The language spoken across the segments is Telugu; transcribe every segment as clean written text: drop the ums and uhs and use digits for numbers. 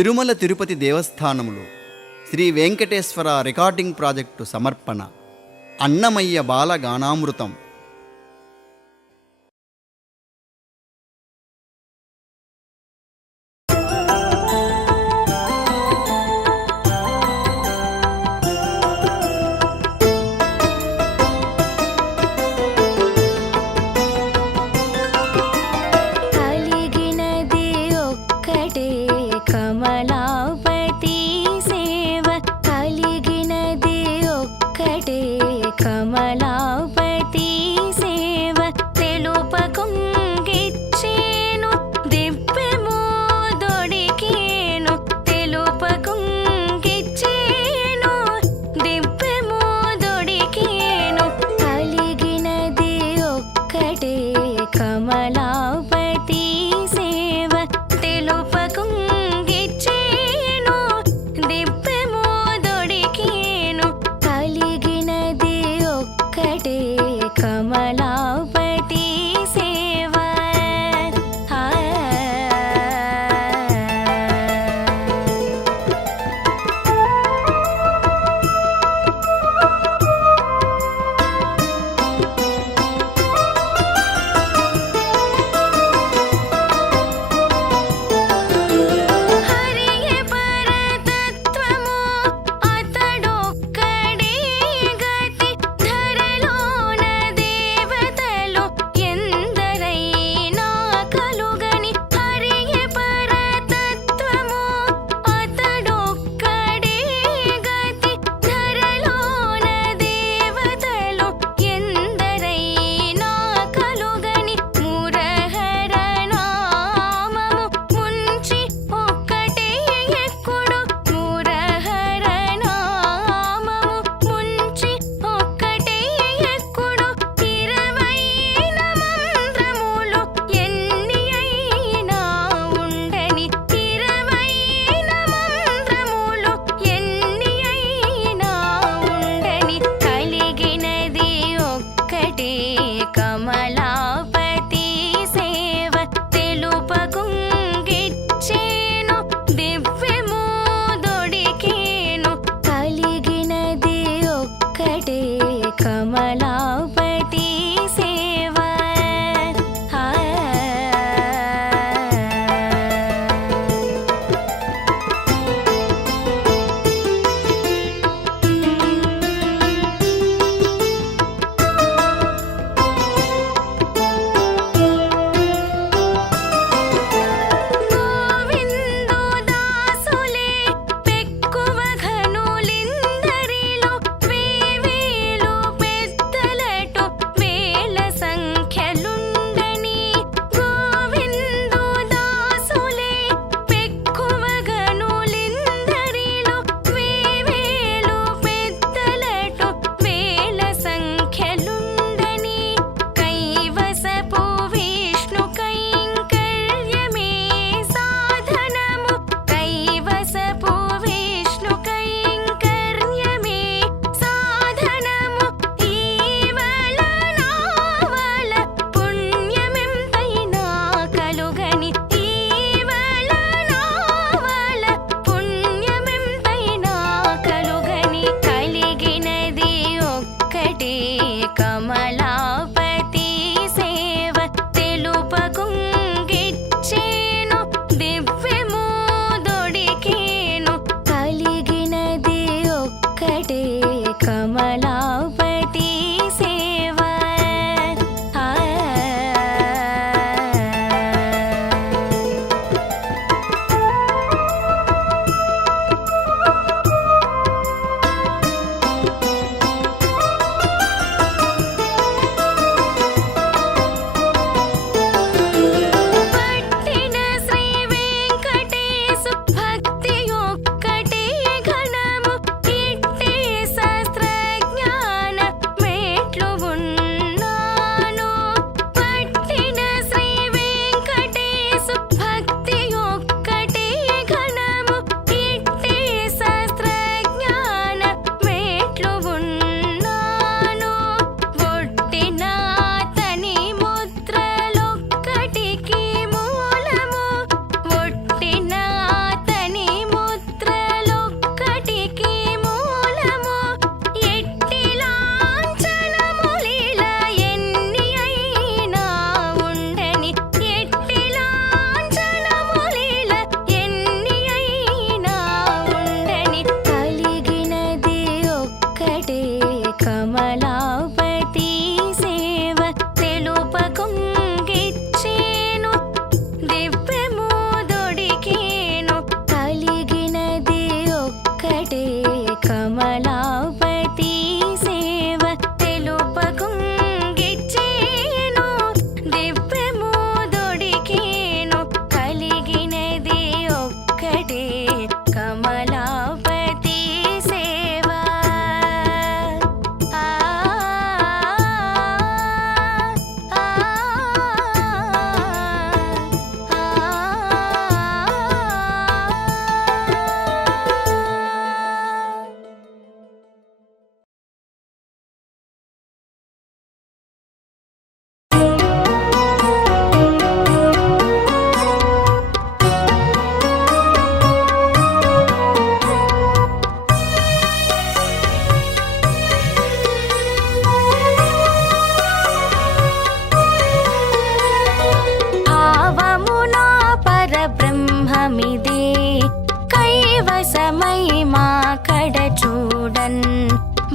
తిరుమల తిరుపతి దేవస్థానములు శ్రీ వెంకటేశ్వర రికార్డింగ్ ప్రాజెక్టు సమర్పణ అన్నమయ్య బాలగానామృతం.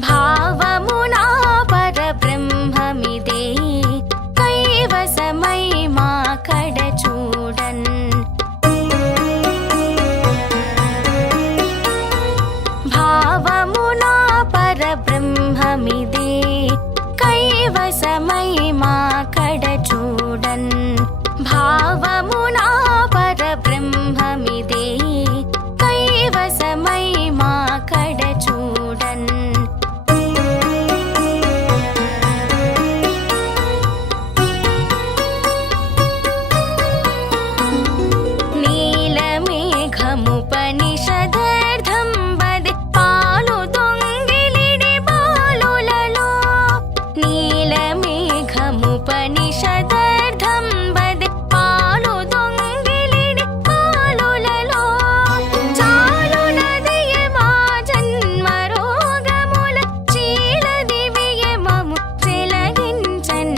భావమునా పరబ్రహ్మమిదే కైవసమై మా కడ చూడన్. భావమునా పరబ్రహ్మమిదే కైవసమై మా కడ చూడన్. భావమునా పరబ్రహ్మమిదే కైవసమై మా కడ చూడన్. నీలమేఘముపనిషదర్థం వదే పాలు దొంగిలిడి బాలులలో. నీలమేఘముపనిషదర్థం వదే పాలు దొంగిలిడి బాలులలో. చాలునదియ మా జన్మ రోగముల చీలదివియమము చెలగించన్.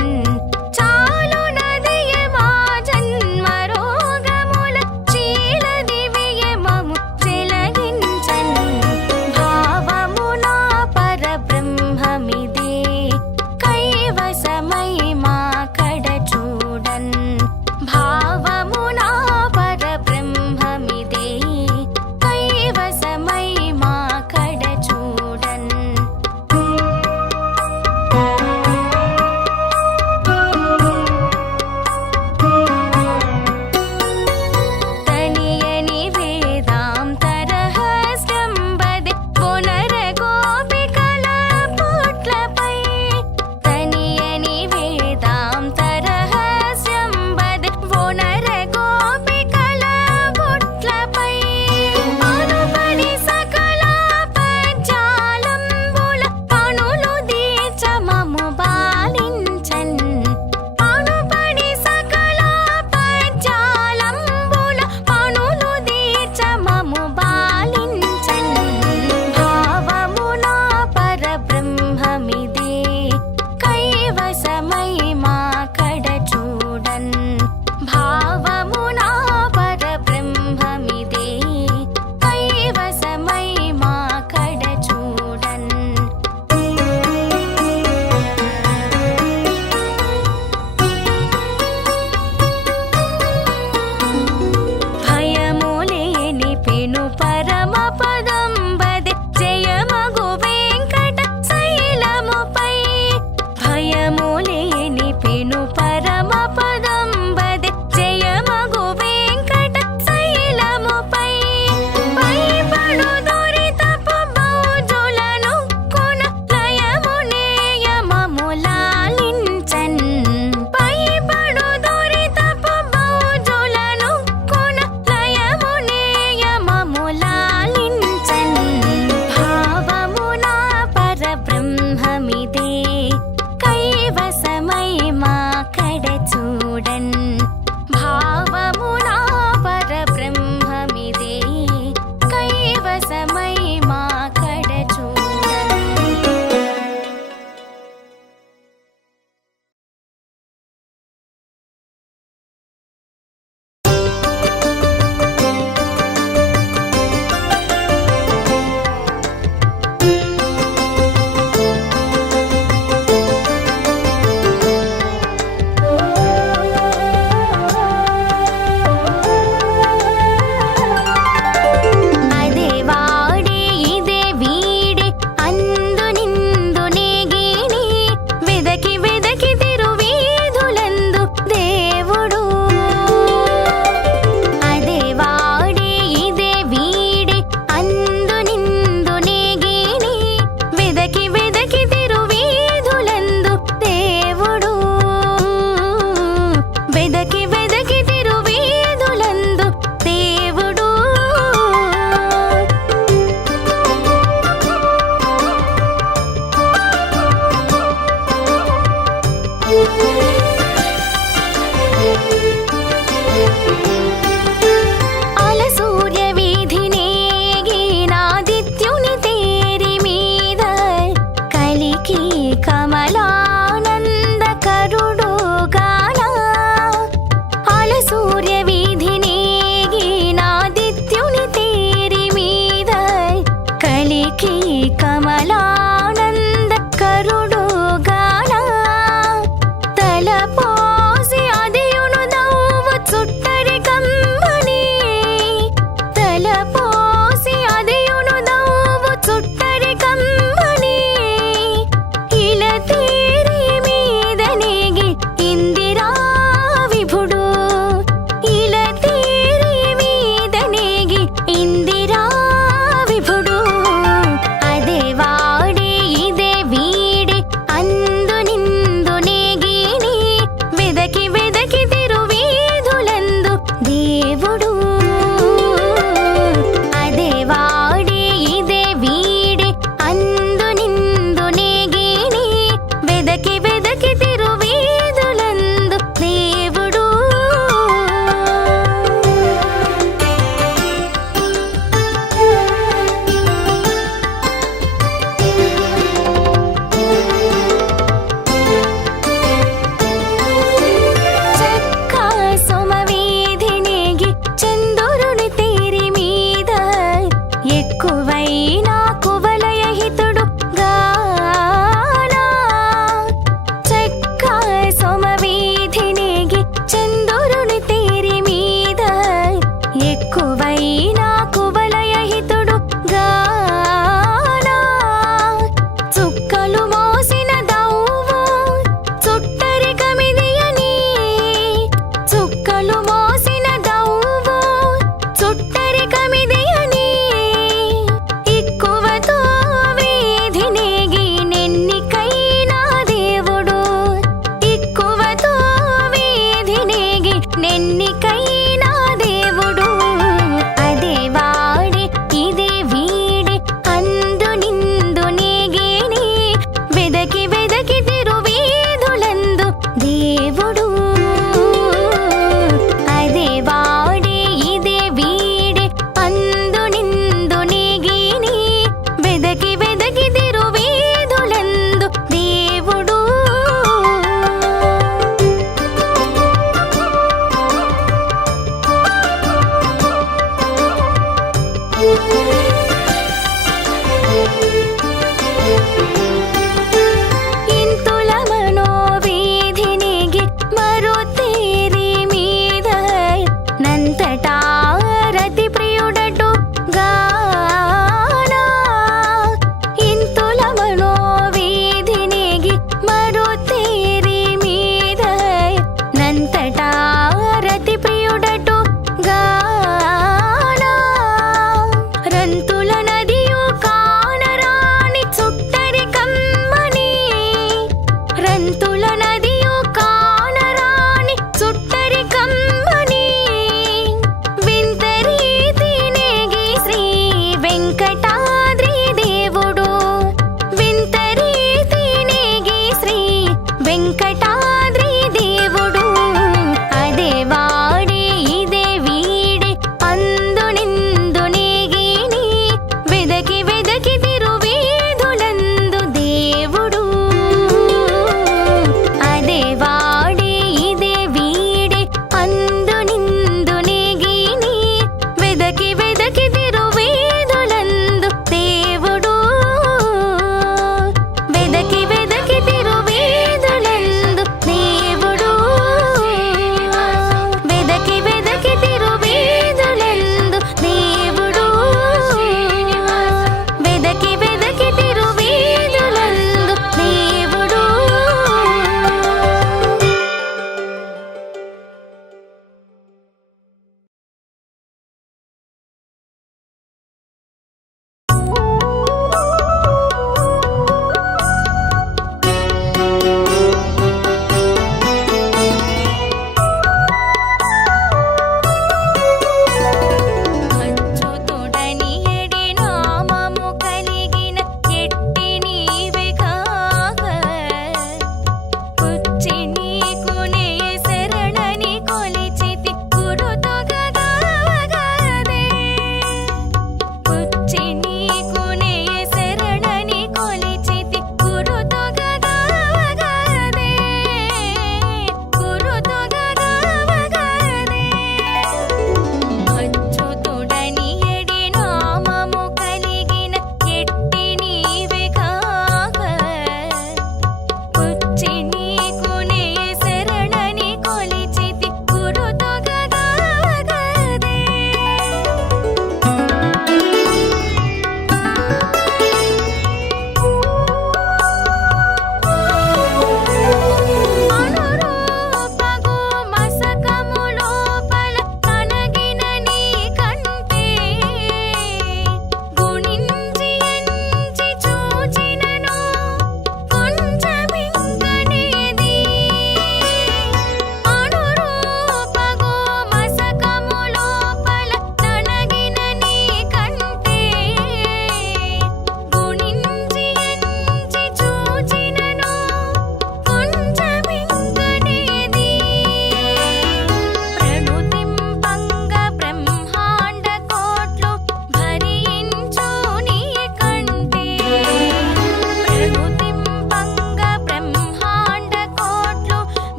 చాలునదియ మా జన్మ రోగముల చీలదివియమము చెలగించన్. భావమునా పరబ్రహ్మమిదే కైవసమై మా కడ చూడన్. భావమునా పరబ్రహ్మమిదే కైవసమై మా కడ చూడన్. తనియని వేదాంతరహస్యం వదే పునరగోపికల పుట్లపై. తనియని వేదాంతరహస్యం వదే పునరగోపికల పుట్లపై. అనుపడి సకల పద్యాలంబుల పనులు దీర్చమము బాలించన్. అనుపడి సకల పద్యాలంబుల పనులు దీర్చమము బాలించన్. భావమునా పరబ్రహ్మమిదే కైవసమై మా కడ చూడన్. భావమునా పరబ్రహ్మమిదే కైవసమై మా కడ చూడన్. భయములేని పెను పరమ పదం వదే జయమగు వెంకట శైలముపై. భయములేని పెను పరమ పదం వదే జయమగు వెంకట శైలముపై. పైపడు దురితపు బౌజులను కొన లయమునేయమము లాలించన్. పైపడు దురితపు బౌజులను కొన లయమునేయమము లాలించన్. భావమునా పరబ్రహ్మమిదే కైవసమై మా కడ చూడన్. భావమునా పరబ్రహ్మమిదే కైవసమై మా కడ చూడన్.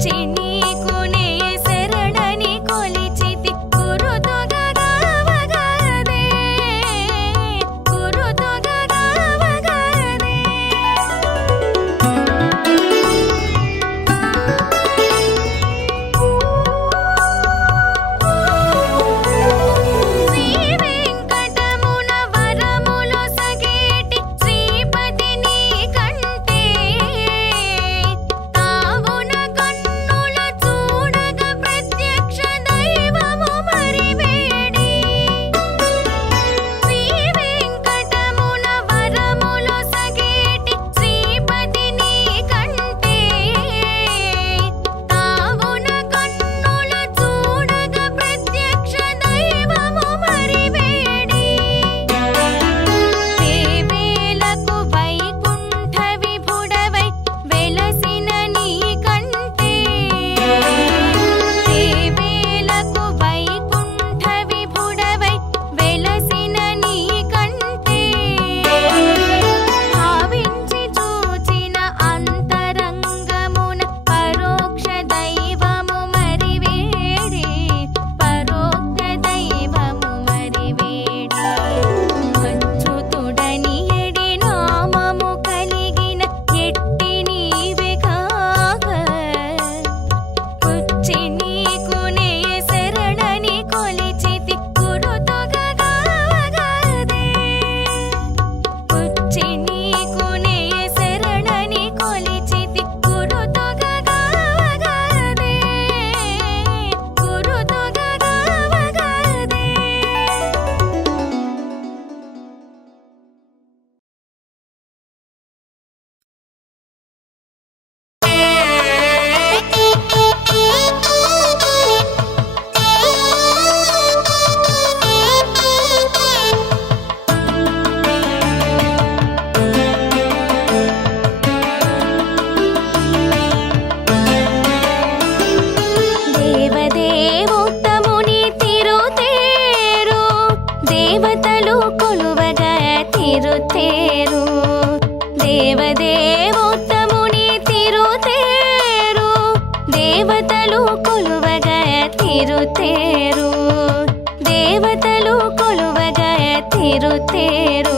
పుచ్చి నీకునే శరణని కొలిచితి గురుతొగగావగదే గురుతొగగావగదే శ్రీ వెంకటమున వరములు సగేటి శ్రీపతి నీ కంటే తావున కన్నుల చూడగ ప్రత్యక్ష దైవము మరివేడి శ్రీ వెంకటమున వరములు సగేటి శ్రీపతి నీ కంటే తావున కన్నుల చూడగ ప్రత్యక్ష దైవము మరివేడి వేవేలకు వైకుంఠ విభుడవై వెలసిన నీ కంటే వేవేలకు వైకుంఠ విభుడవై వెలసిన నీ కంటే భావించి చూచిన అంతరంగమున పరోక్ష దైవము మరివేడి పరోక్ష దైవము మరివేడి అచ్యుతుడని ఎడి నామము కలిగిన ఎట్టి నీవే కాక పుచ్చి నీకునే శరణని కొలిచితి గురుతొగగావగదే పుచ్చి నీకునే శరణని కొలిచితి గురుతొగగావగదే గురుతొగగావగదే దేవదేవోత్తముని తిరుతేరు దేవతలు కొలువగ తిరుతేరు దేవదేవోత్తముని తిరుతేరు దేవతలు కొలువగ తిరుతేరు దేవతలు కొలువగ తిరుతేరు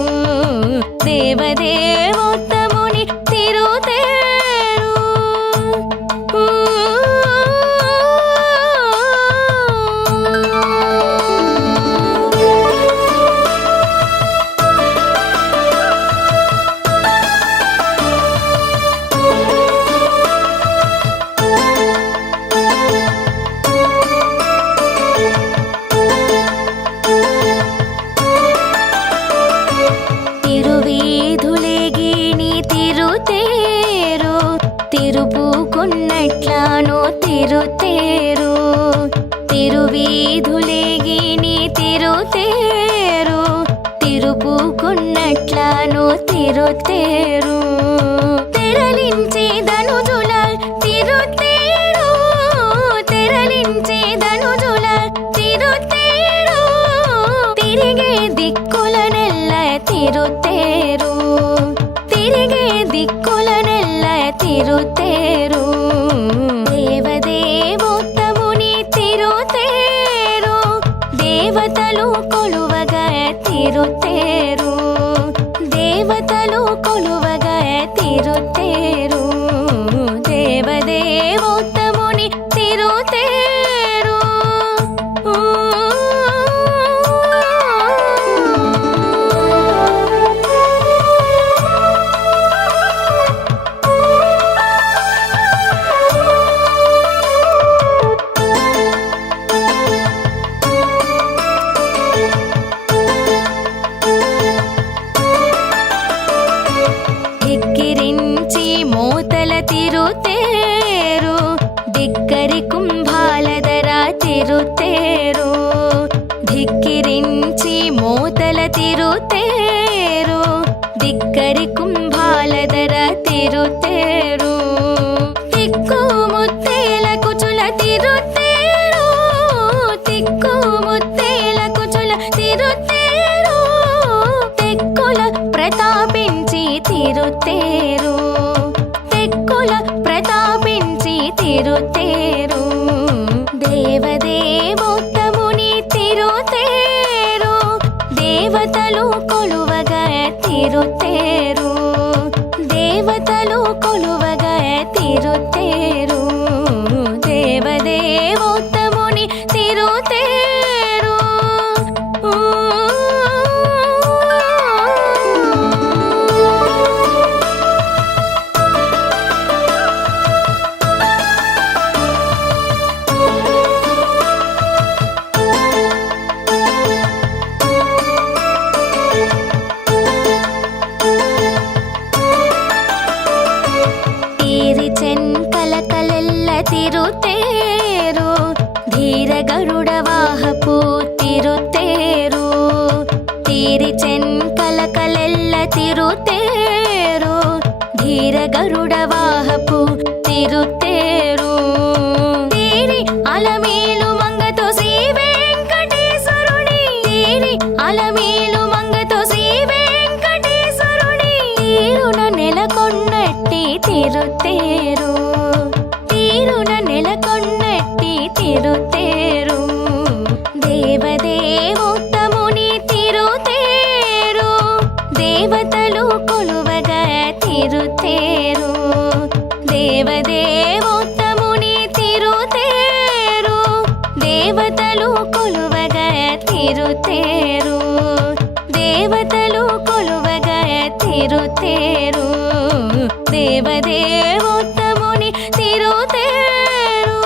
దేవదేవోత్తముని తిరుతేరు తిరువీధులేగిని తిరుతేరు తిరుపుకున్నట్లాను తిరుతేరు తిరువీధులేగిని తిరుతేరు తిరుపుకున్నట్లాను తిరుతేరు తెరలించి ధనుజుల తిరుతేరు తెరలించి ధనుజుల తిరుతేరు తిరిగే దిక్కులనెల్ల తిరుతేరు తిరిగే దిక్కులనెల్ల తిరుతేరు దేవదేవోత్తముని తిరుతేరు దేవతలు కొలువగ తిరుతేరు దేవతలు కొలువగ తిరుతేరు దేవదేవోత్తముని తిరుతేరు ధిక్కిరించి మోతల తిరుతేరు దిక్కరి కుంభాలధర తిరుతేరు ధిక్కిరించి మోతల తిరుతేరు దిక్కరి కుంభాలధర తిరుతేరు తిక్కు ముత్తేల కుచుల తిరుతేరు తిక్కు ముత్తేల కుచుల తిరుతేరు తెక్కుల ప్రతాపించి తిరుతేరు తెక్కుల ప్రతాపించి తిరు ತಿರುತೇರು ದೇವದೇವೋತ್ತಮುನಿ ತಿರುತೇರು ದೇವತಲು ಕೊಳುವಗ ತಿರುತೇರು ದೇವತಲು ಕೊಳುವಗ ತಿರುತೇರು ದೇವದೇವೋತ್ತಮುನಿ ತಿರುತೇರು తిరుతేరు ధీర గరుడ వాహపు తిరుతేరు తీరి చెన్కలకలెల్ల తిరుతేరు ధీర గరుడ వాహపు తిరుతేరు తీరి అలమేలు మంగతో శ్రీ వెంకటేశ్వరుని తీరి అలమేలు మంగతో శ్రీ వెంకటేశ్వరుని తీరున నెలకొన్నట్టి తిరుతేరు తీరున నెలకొన్నట్టి తిరుతేరు దేవదేవోత్తముని తిరుతేరు దేవతలు కొలువగ తిరుతేరు దేవదేవోత్తముని తిరుతేరు దేవతలు కొలువగ తిరుతేరు దేవతలు కొలువగ తిరుతేరు దేవదేవోత్తముని తిరుతేరు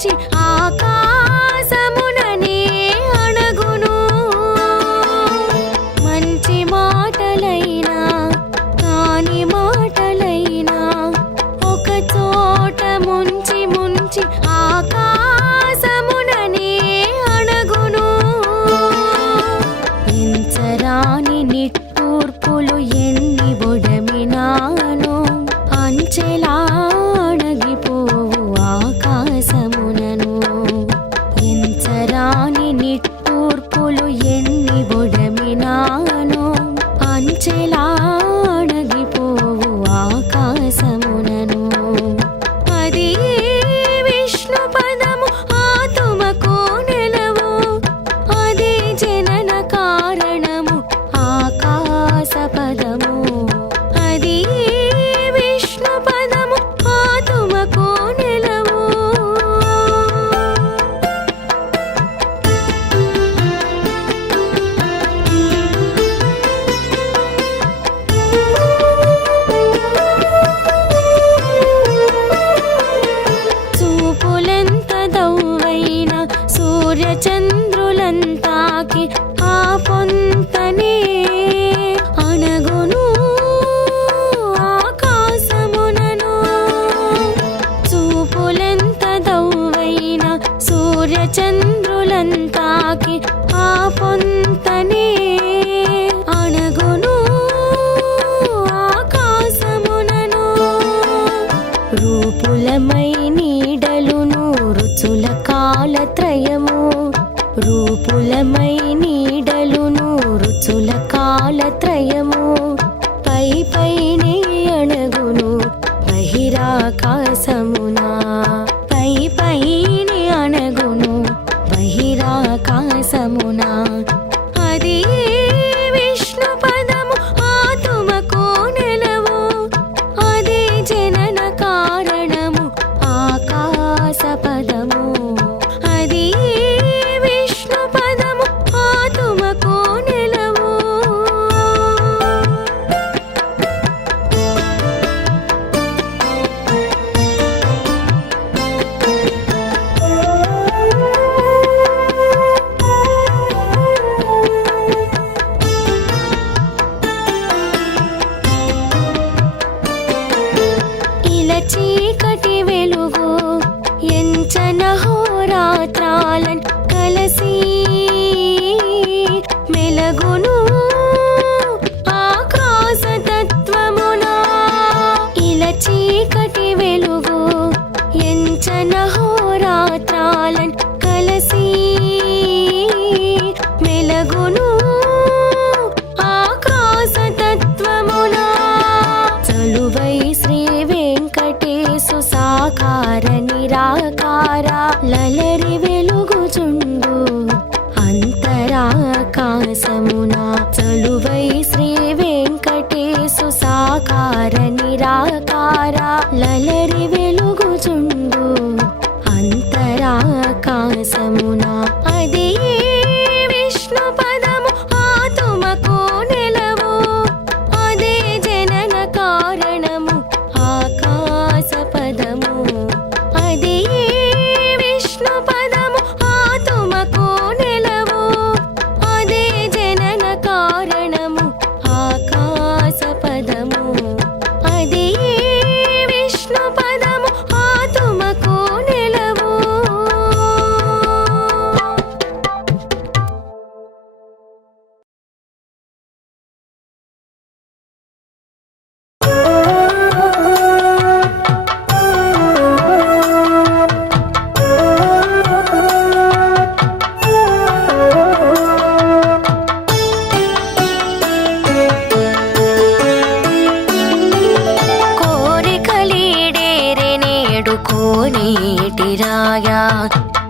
ముంచి ఆకాశముననే అణగును. మంచి మాటలైనా కాని మాటలైనా ఒక చోట ముంచి ముంచి ఆకాశముననే అణగును. ఎంచరాని నిట్టూర్పులు ఎన్ని బొడమినాను అంచెలా అణగిపోవు ఆకాశమునను. ఎంచరాని నిట్టూర్పులు ఎన్ని బొడమినాను అంచెలా అణగిపోవు ఆకాశమునను. అది విష్ణు పదము ఆతుమకు నెలవు, అదే జనన కారణము ఆకాశ పదము. అది విష్ణు పదము ఆతుమకు నెలవు. చూపులెంత దౌవైన సూర్యచంద్రులంతాకి ఆ పొంతనే అణగును ఆకాశమునను. చూపులెంత దౌవైన సూర్యచంద్రులంతాకి ఆ పొంతనే అణగును ఆకాశమునను. రూపులమై నీడలును రుచుల కాలత్రయము, రూపులమై నీడలును రుచుల కాలత్రయము. పై పైనే అణగును బహిరాకాశమునా, పై పైనే అణగును బహిరాకాశమునా. అది విష్ణు పదము ఆతుమకు నెలవు, అదే జనన కారణము ఆకాశ పదము. అది విష్ణు పదము ఆతుమకు నెలవు. ఇలా చీకటి వెలుగు ఎంచన హోరాత్రాలన్ కలసి మెలగును ఆకాశ తత్వమునా. ఇలా చీకటి వెలుగు ఎంచన హోరాత్రాలన్ కలసి మెలగును ఆకాశ తత్వమునా. చలువై శ్రీ వెంకటేశు సాకార నిరాకార లలరి వెలుగుచుండు అంతరాకాశమునా. చలువై శ్రీ వెంకటేశు సాకార నిరాకార లలరి వెలుగుచుండు అంతరాకాశమునా. అది విష్ణు పదము ఆతుమకు నెలవు, అదే జనన కారణము ఆకాశ పదము. అది విష్ణు పదము ఆతుమకు నెలవు, అదే జనన కారణము ఆకాశ పదము. అది విష్ణు పదము ఆతుమకు నెలవు. కోరికలీడేరే నేడు కోనేటిరాయా,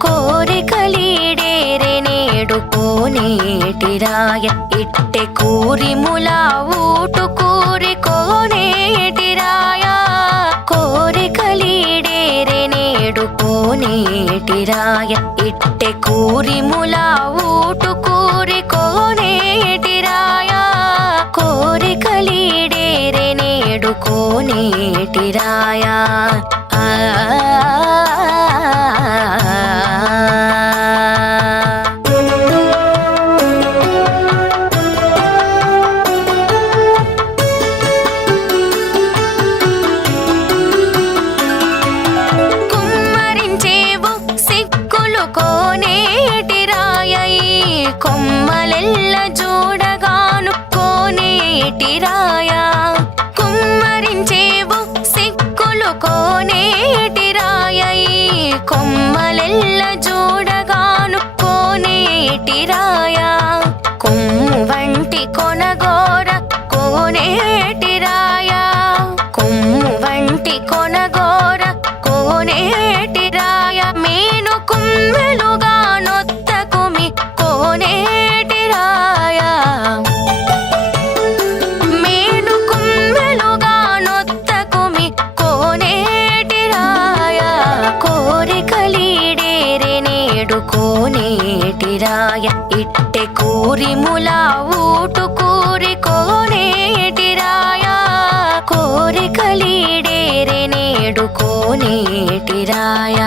కోరికలీడేరే నేడు కోనేటిరాయ. ఇట్టె కూరిములా ఊటు కూరి కోనేటిరాయా. కోరికలీడేరే నేడు కోనేటిరాయ. ఇట్టె కూరిములా ఊటు కూరి కోనేటిరాయా. కోరికలీడేరే నేడు కోనేటిరాయా. కోనేటి రాయ ఈ కొమ్మలెల్ల చూడగాను కోనేటి రాయ కుమ్మరించేవు సిక్కులు కోనేటి రాయ ఈ కొమ్మలెల్ల చూడగాను కోనేటి రాయ కొమ్ము వంటి కొనగోర కోనేటి రాయ కొమ్ము వంటి కొనగోర కోనేటి రాయ మేను కుమ్మెలుగా నొత్త కుమి కోనేటి రాయ మేను కుమ్మెలుగా నొత్త కుమి కోనేటి రాయ కోరికలీడేరే నేడు కోనేటి రాయ ఇట్టె కూరిములా ఊటు కూరి కోనేటి రాయ కోరికలీడేరే నేడు కోనేటి రాయ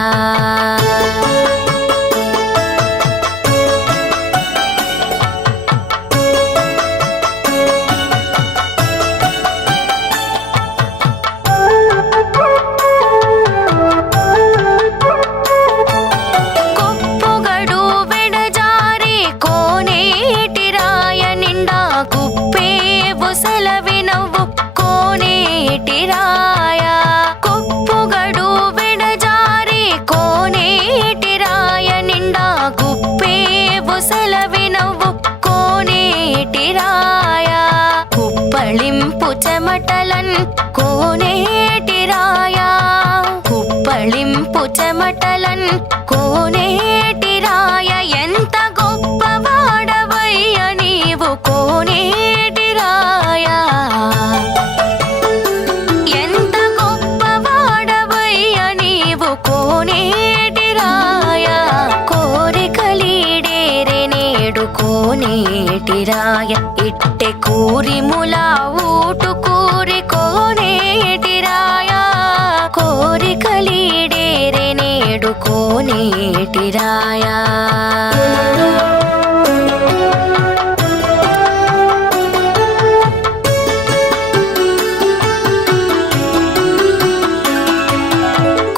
కొప్పుగడు వెడజారి కోనేటి రాయ నిండా గుప్పే బుసలవి నవ్వు కోనేటి రాయ కొప్పుగడు వెడజారి కోనేటి రాయ నిండా గుప్పే బుసలవి నవ్వు కోనేటి రాయ కుప్పళింపు చెమటలన్ కోనేటి రాయ కుప్పళింపు చెమటలన్ కోనేటి రాయ ఎంత గొప్పవాడవయ్య నీవు కోనేటి రాయ ఎంత గొప్పవాడవయ్య నీవు కోనేటి రాయ కోరికలీడేరే నేడు కోనేటి రాయ ఇట్టె కూరిములా ఊటు కూరి కోనేటి రాయ కోరికలీడేరే నేడు కోనేటి రాయ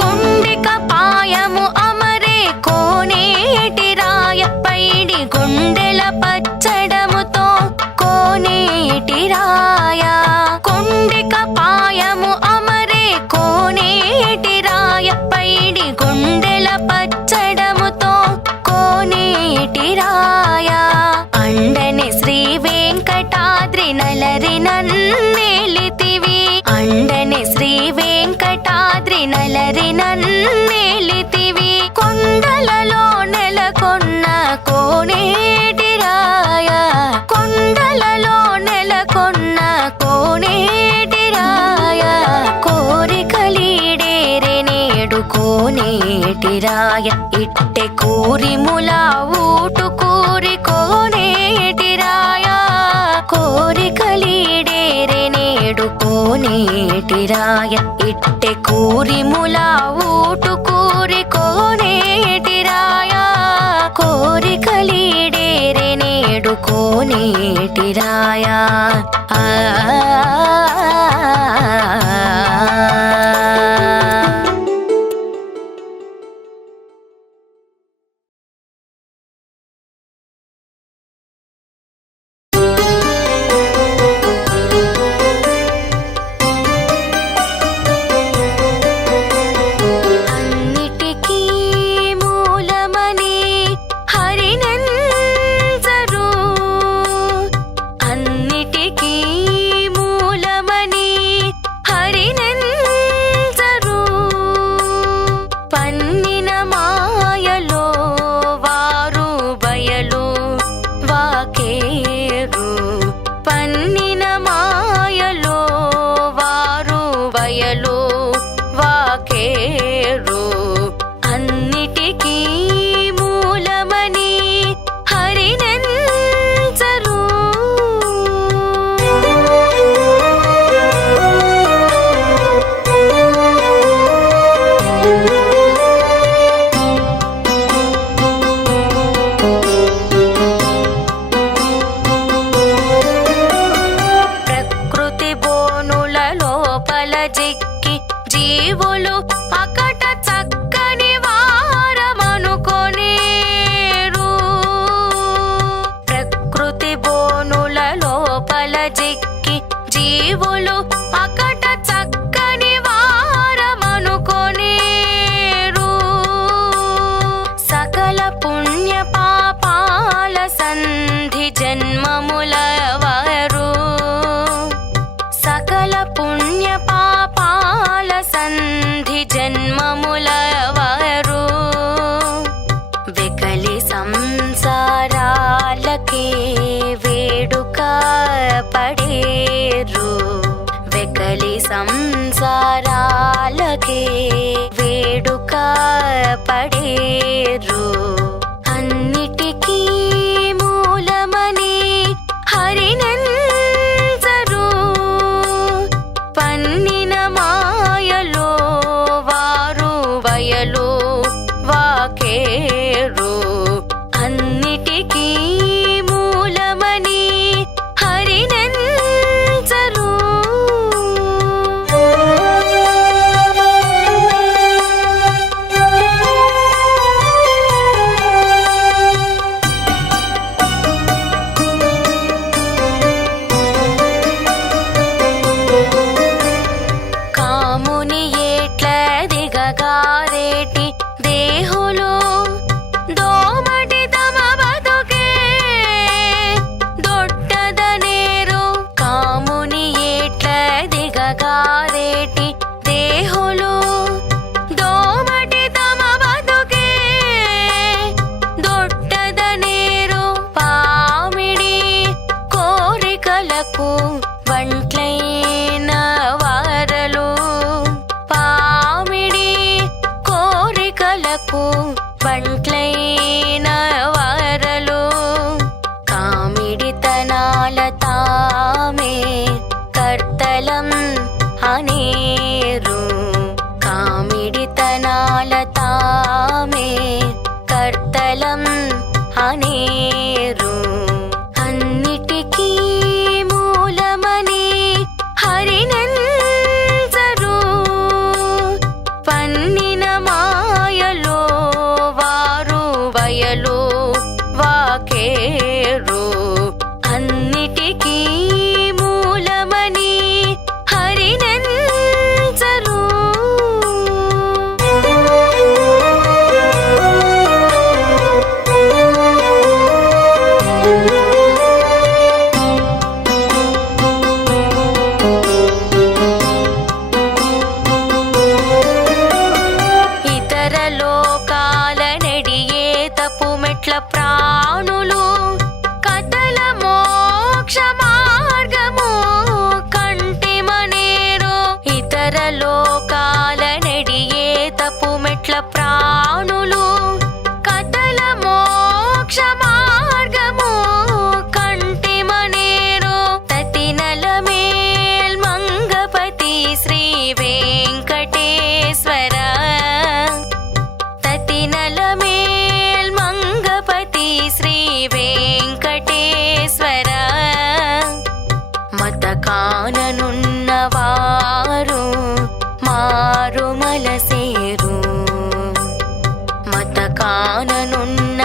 కొండిక పాయము అమరే కోనేటి రాయ పైడి గుండెల పచ్చడముతో కోనేటి రాయ కొండిక పాయము అమరే కోనేటి రాయ పైడి గుండెల పచ్చడముతో కోనేటి రాయ అండని శ్రీ వెంకటాద్రి నలరి నన్నేలితివి అండని శ్రీ వెంకటాద్రి నలరి నన్నేలితివి కొండలలో నెలకొన్న కోనేటి రాయ కొండలలో నెలకొన్న కోనేటి రాయ కోరికలీడేరే నేడు కోనేటి రాయ ఇట్టె కూరిములా ఊటు కూరి కోనేటి రాయ కోరికలీడేరే నేడు కోనేటి రాయ ఇట్టె కూరిములా ఊటు కూరి కోనేటి రాయ కోరికలీడేరే నేడు కోనేటి రాయ ఆ అన్నిటికీ మూలమని హరినంజరు అన్నిటికీ మూలమని హరినంజరు పన్నిన మాయలో వారు బయలు వాకేరు పన్నిన మాయలో వారు బయలు వాకేరు అన్నిటికీ మూలమని హరినంజరు ప్రకృతి బోనుల లోపల జిక్కి జీవులు అకట చక్కని వారమను లోపల జిక్కి జీవులు అకట చక్కని వారమనుకొనేరు. సకల పుణ్య పాపాల సంధి జన్మముల వారు. సకల పుణ్య పాపాల సంధి జన్మముల వారు. వెకలి సంసారాలకే వేడుక పడేరు. వెకలి సంసారాలకే వేడుక పడేరు. అన్నిటికీ మూలమని హరినంచరు. పన్నిన మాయలో వారు వయలు వాకేరు. అన్నిటికీ మూలమని హరినంచరు. కాముని ఏట్ల దిగగారేటి దేహులు దోమటి తమ బతుకే దొడ్డదనేరు. కాముని ఏట్ల దిగగారేటి దేహులు దోమటి తమ బతుకే దొడ్డదనేరు. పామిడి కోరికలకు వంట్లైన వారలు. పామిడి కోరికలకు వంట్లైన వారలు. కామిడితనాల తామే కర్తలం అనేరు. కామిడితనాల తామే కర్తలం అనేరు. అన్నిటికీ మూలమని హరినంచరు. పన్నిన మాయలో వారు వయలు వాకేరు. అన్నిటికీ మూలమని హరినంచరు. ఇతర లోకాల నెడియే తపు మెట్ల ప్రాణులు కథల మోక్ష మార్గము కంటిమనేరు. ఇతర లోకాల నెడియే తపు మెట్ల ప్రాణులు కథల మోక్ష మార్గము కంటిమనేరు. తతినల మేల్ మంగపతి శ్రీ వెంకటేశ్వర. తతినల మేల్ మంగపతి శ్రీ వెంకటేశ్వర. మత కాననున్న వారు మారుమలసేరు. మత కాననున్న